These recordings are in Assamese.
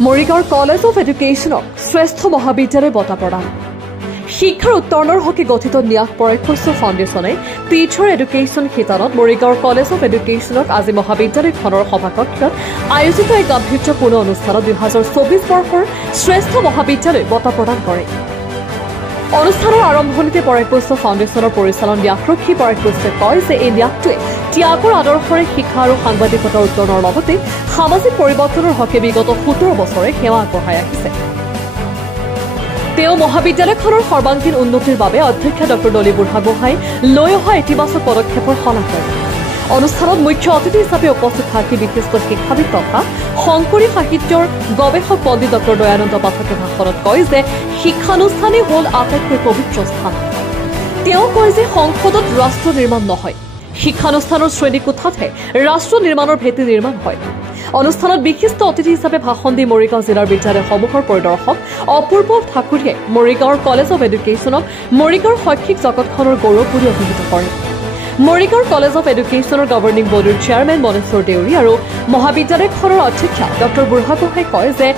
মৰিগাঁৱৰ কলেজ অফ এডুকেশ্যনক শ্ৰেষ্ঠ মহাবিদ্যালয় বঁটা প্ৰদান শিক্ষাৰ উত্তৰণৰ হকে গঠিত ন্যাস পৰাক্ৰস্য ফাউণ্ডেশ্যনে টিচাৰ এডুকেশ্যন শিতানত মৰিগাঁৱৰ কলেজ অফ এডুকেশ্যনক আজি মহাবিদ্যালয়খনৰ সভাকক্ষত আয়োজিত এক গাম্ভীৰ্যপূৰ্ণ অনুষ্ঠানত 2024 বৰ্ষৰ শ্ৰেষ্ঠ মহাবিদ্যালয় বঁটা প্ৰদান কৰে। অনুষ্ঠানৰ আৰম্ভণিতে পৰাক্ৰস্য ফাউণ্ডেশ্যনৰ পৰিচালন ন্যাসৰক্ষী পৰাক্ৰস্যই কয় যে এই ন্যাসটোৱে ত্যাগৰ আদৰ্শৰে শিক্ষা আৰু সাংবাদিকতাৰ উত্তৰণৰ লগতে সামাজিক পৰিৱৰ্তনৰ হকে বিগত 17 বছৰে সেৱা আগবঢ়াই আহিছে। তেওঁ মহাবিদ্যালয়খনৰ সৰ্বাংগীন উন্নতিৰ বাবে অধ্যক্ষ ডক্টৰ ডলি বুঢ়াগোহাঁই লৈ অহা ইতিবাচক পদক্ষেপৰ শলাগ লয়। অনুষ্ঠানত মুখ্য অতিথি হিচাপে উপস্থিত থাকি বিশিষ্ট শিক্ষাবিদ তথা শংকৰী সাহিত্যৰ গৱেষক পণ্ডিত ডক্টৰ দয়ানন্দ পাঠকে ভাষণত কয় যে শিক্ষানুষ্ঠানেই হ'ল আটাইতকৈ পবিত্ৰ স্থান। তেওঁ কয় যে সংসদত ৰাষ্ট্ৰ নিৰ্মাণ নহয়, শিক্ষানুষ্ঠানৰ শ্ৰেণীকোঠাতহে ৰাষ্ট্ৰ নিৰ্মাণৰ ভেটি নিৰ্মাণ হয়। অনুষ্ঠানত বিশিষ্ট অতিথি হিচাপে ভাষণ দি মৰিগাঁও জিলাৰ বিদ্যালয়সমূহৰ পৰিদৰ্শক অপূৰ্ব ঠাকুৰীয়ে মৰিগাঁৱৰ কলেজ অফ এডুকেশ্যনক মৰিগাঁৱৰ শৈক্ষিক জগতখনৰ গৌৰৱ বুলি অভিহিত কৰে। মৰিগাঁৱৰ কলেজ অফ এডুকেশ্যনৰ গভৰ্ণিং বডিৰ চেয়াৰমেন মনেশ্বৰ দেউৰী আৰু মহাবিদ্যালয়খনৰ অধ্যক্ষা ডক্টৰ বুঢ়াগোহাঁই কয় যে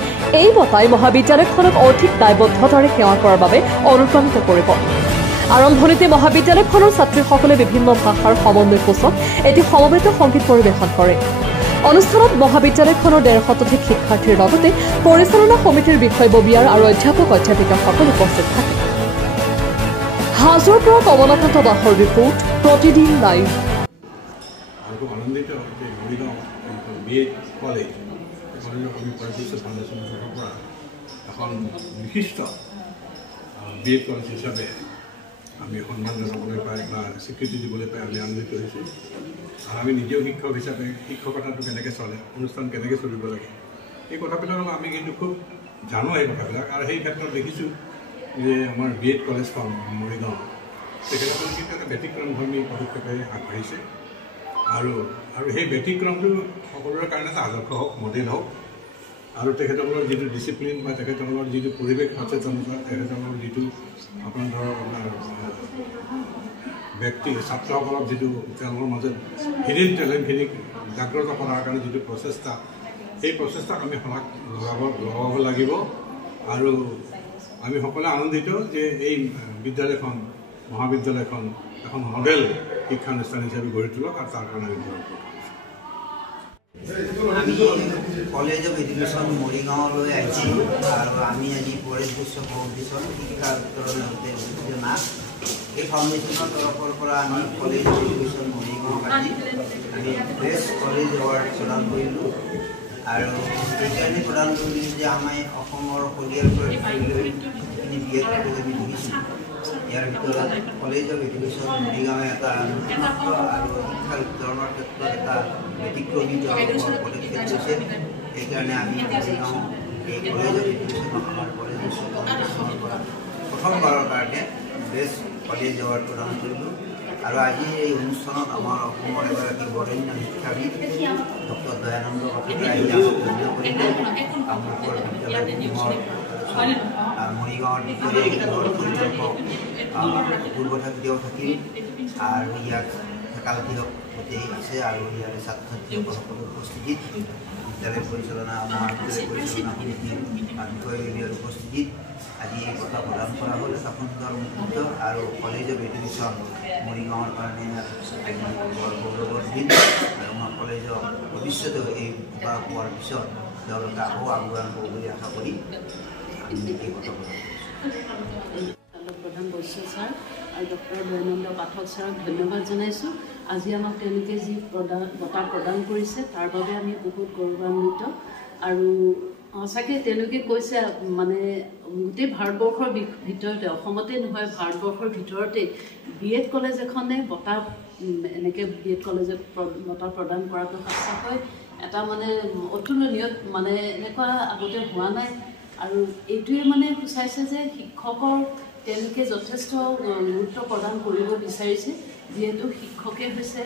এই বঁটাই মহাবিদ্যালয়খনক অধিক দায়বদ্ধতাৰে সেৱা কৰাৰ বাবে অনুপ্ৰাণিত কৰিব। আৰম্ভণিতে মহাবিদ্যালয়খনৰ ছাত্ৰীসকলে বিভিন্ন ভাষাৰ সমন্বয় কোচত এটি সমবেত সংগীত পৰিৱেশন কৰে। অনুষ্ঠানত মহাবিদ্যালয়খনৰ 150 তথিক শিক্ষাৰ্থীৰ লগতে পৰিচালনা সমিতিৰ বিষয়ববীয়াৰ আৰু অধ্যাপক অধ্যাপিকাসকল উপস্থিত থাকে। হাজোৰ পৰা কমলাকান্ত দাসৰ ৰিপৰ্ট প্ৰতিদিন লাইভ। আমি সন্মান জনাবলৈ পাই বা স্বীকৃতি দিবলৈ পাই আমি আনন্দিত হৈছোঁ। আৰু আমি নিজেও শিক্ষক হিচাপে শিক্ষকতাটো কেনেকৈ চলে, অনুষ্ঠান কেনেকৈ চলিব লাগে, এই কথাবিলাক আমি কিন্তু খুব জানো এই কথাবিলাক। আৰু সেই ক্ষেত্ৰত দেখিছোঁ যে আমাৰ BEd কলেজখন মৰিগাঁও তেখেতসকলে কিন্তু এটা ব্যতিক্ৰমধৰ্মী পদক্ষেপে আগবাঢ়িছে। আৰু সেই ব্যতিক্ৰমটো সকলোৰে কাৰণে এটা আদৰ্শ হওক, মডেল হওক। আৰু তেখেতসকলৰ যিটো ডিচিপ্লিন বা তেখেতসকলৰ যিটো পৰিৱেশ সচেতনতা, তেখেতসকলৰ যিটো আপোনাৰ ধৰক ব্যক্তি ছাত্ৰসকলক যিটো তেওঁলোকৰ মাজত হিডেন টেলেণ্টখিনিক জাগ্ৰত কৰাৰ কাৰণে যিটো প্ৰচেষ্টা, সেই প্ৰচেষ্টাক আমি শলাগ লগাব লাগিব। আৰু আমি সকলোৱে আনন্দিত যে এই বিদ্যালয়খন মহাবিদ্যালয়খন এখন মডেল শিক্ষানুষ্ঠান হিচাপে গঢ়ি তোলক আৰু তাৰ কাৰণে আমি আমি কলেজ অফ এডুকেশ্যন মৰিগাঁৱলৈ আহিছোঁ আৰু আমি আজি পৰাক্ৰস্য ফাউণ্ডেশ্যন শিক্ষা বিতৰণৰ নাম এই ফাউণ্ডেশ্যনৰ তৰফৰ পৰা আমি কলেজ অফ এডুকেশ্যন মৰিগাঁৱক আজি আমি বেষ্ট কলেজ এৱাৰ্ড প্ৰদান কৰিলোঁ। আৰু এইকাৰণে প্ৰদান কৰিলোঁ যে আমি অসমৰ কলিয়াৰ পৰা যিখিনি BEd কলেজ আমি দেখিছোঁ, ইয়াৰ ভিতৰত কলেজ অফ এডুকেশ্যন মৰিগাঁৱে এটা নতুনত্ব আৰু শিক্ষাৰ বিতৰণৰ ক্ষেত্ৰত এটা ব্যতিক্ৰমী পদক্ষেপ লৈছে। সেইকাৰণে আমি মৰিগাঁও এই কলেজ অফ এডুকেশ্যন আমাৰ কলেজ ফাউণ্ডেশ্যনৰ পৰা প্ৰথমবাৰৰ কাৰণে বেষ্ট কলেজ এৱাৰ্ড প্ৰদান কৰিলোঁ। আৰু আজি এই অনুষ্ঠানত আমাৰ অসমৰ এগৰাকী বৰেণ্য শিক্ষাবিদ ডক্টৰ দয়ানন্দ পাঠকে আহি আমাক ধন্য কৰিলে। আপোনালোকৰ বিদ্যালয়সমূহৰ মৰিগাঁৱৰ বিদ্যালয়সমূহৰ পৰিদৰ্শক অপূৰ্ব ঠাকুৰীয়াও থাকিল আৰু ইয়াত ফেকাল্টিও গোটেই আছে আৰু ইয়াৰে ছাত্ৰ ছাত্ৰীসকল সকলো উপস্থিতিত বিদ্যালয় পৰিচালনা আমাৰ বিদ্যালয় পৰিচালনা সমিতিৰ বিষয়ববীয়াৰ উপস্থিতিত আজি এই বঁটা প্ৰদান কৰা হ'ল। এটা সুন্দৰ মুহূৰ্ত আৰু কলেজ অফ এডুকেশ্যন মৰিগাঁৱৰ কাৰণে বৰ গৌৰৱৰ দিন। আৰু আমাৰ কলেজৰ ভৱিষ্যতেও এই বঁটা পোৱাৰ পিছত তেওঁলোকে আকৌ আগুৱাই আনিব বুলি আশা কৰি আমি এই বঁটা প্ৰদান কৰিছোঁ। প্ৰধান বৈশ্য ছাৰ আৰু ডক্টৰ দয়ানন্দ পাঠক ছাৰক ধন্যবাদ জনাইছোঁ। আজি আমাক তেওঁলোকে যি বঁটা প্ৰদান কৰিছে তাৰ বাবে আমি বহুত গৌৰৱান্বিত। আৰু সঁচাকৈ তেওঁলোকে কৈছে মানে গোটেই ভাৰতবৰ্ষৰ ভিতৰতে, অসমতে নহয় ভাৰতবৰ্ষৰ ভিতৰতে BEd কলেজ এখনে বঁটা এনেকৈ BEd কলেজত বঁটা প্ৰদান কৰাটো সঁচাকৈ এটা মানে অতুলনীয়, মানে এনেকুৱা আগতে হোৱা নাই। আৰু এইটোৱে মানে সূচাইছে যে শিক্ষকৰ তেওঁলোকে যথেষ্ট গুৰুত্ব প্ৰদান কৰিব বিচাৰিছে, যিহেতু শিক্ষকে হৈছে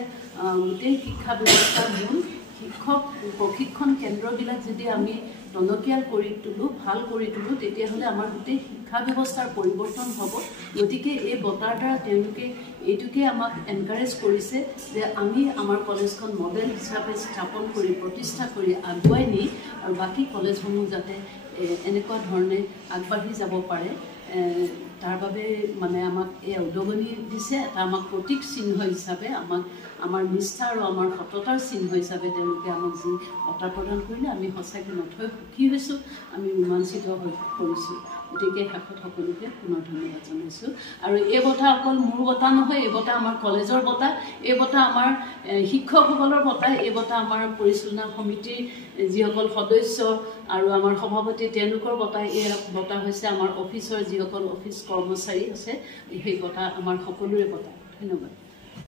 গোটেই শিক্ষা ব্যৱস্থাৰ মূল। শিক্ষক প্ৰশিক্ষণ কেন্দ্ৰবিলাক যদি আমি টনকিয়াল কৰি তোলো ভাল কৰি তোলো তেতিয়াহ'লে আমাৰ গোটেই শিক্ষা ব্যৱস্থাৰ পৰিৱৰ্তন হ'ব গতিকে এই বঁটাৰ দ্বাৰা তেওঁলোকে এইটোকে আমাক এনকাৰেজ কৰিছে যে আমি আমাৰ কলেজখন মডেল হিচাপে স্থাপন কৰি প্ৰতিষ্ঠা কৰি আগুৱাই নি আৰু বাকী কলেজসমূহ যাতে এনেকুৱা ধৰণে আগবাঢ়ি যাব পাৰে তাৰ বাবে মানে আমাক এই উদগনি দিছে এটা আমাক প্ৰতীক চিহ্ন হিচাপে আমাক আমাৰ নিষ্ঠা আৰু আমাৰ সততাৰ চিহ্ন হিচাপে তেওঁলোকে আমাক যি বঁটা প্ৰদান কৰিলে আমি সঁচাকৈ নথৈ সুখী হৈছোঁ আমি ৰোমাঞ্চিত হৈ পৰিছোঁ গতিকে শেষত সকলোকে পুনৰ ধন্যবাদ জনাইছোঁ আৰু এই বঁটা অকল মোৰ বঁটা নহয় এই বঁটা আমাৰ কলেজৰ বঁটা এই বঁটা আমাৰ শিক্ষকসকলৰ বঁটা এই বঁটা আমাৰ পৰিচালনা সমিতিৰ যিসকল সদস্য আৰু আমাৰ সভাপতি তেওঁলোকৰ বঁটা এই বঁটা হৈছে আমাৰ অফিচৰ যিসকল অফিচ কৰ্মচাৰী আছে সেই বঁটা আমাৰ সকলোৰে বঁটা ধন্যবাদ